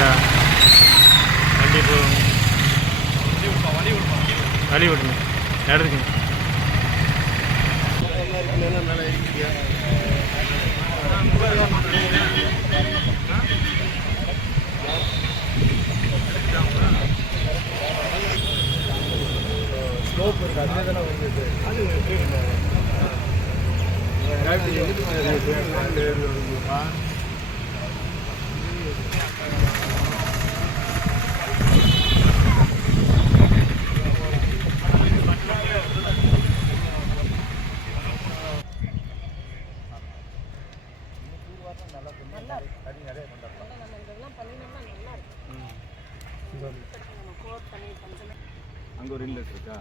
இந்த வண்டி போ வழி விடுங்க எடுத்துக்கங்க. ஸ்லோப் இருக்குது அதே தானே வந்து அது அங்கே ஒரு இன்லெட் இருக்கா?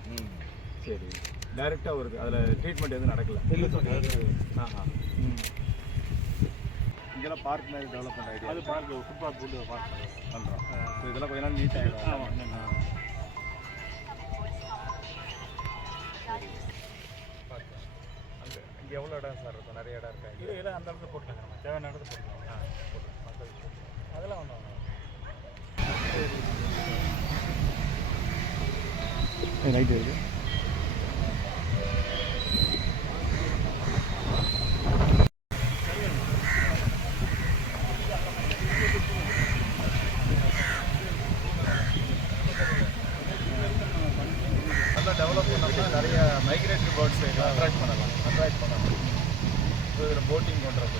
சரி, டைரெக்டாக வருது. அதில் ட்ரீட்மெண்ட் எதுவும் நடக்கல? இல்லை சார். இங்கெல்லாம் பார்க் மாதிரி டெவலப்மெண்ட் ஐடியா? அது பார்க் ஃபுட்பால் போட்டு பார்க் பண்ணுறோம். ஸோ இதெல்லாம் கொஞ்ச நாள் நீட் ஆகிடும். அங்கே இங்கே எவ்வளோ இடம் சார் இருக்கும்? நிறைய இடம் இருக்கா? இது இடம் அந்த இடத்துல போட்டுருக்காங்க. நம்ம தேவையான இடத்துல போட்டுருக்காங்க. அதெல்லாம் ஒன்றும் ரைட் இருக்குது. நல்லா டெவலப் பண்ணோம்னா நிறைய மைக்ரேட்டரி பேர்ட்ஸ் அட்ராக்ட் பண்ணலாம். ஸோ இதில் போட்டிங் பண்ணுறது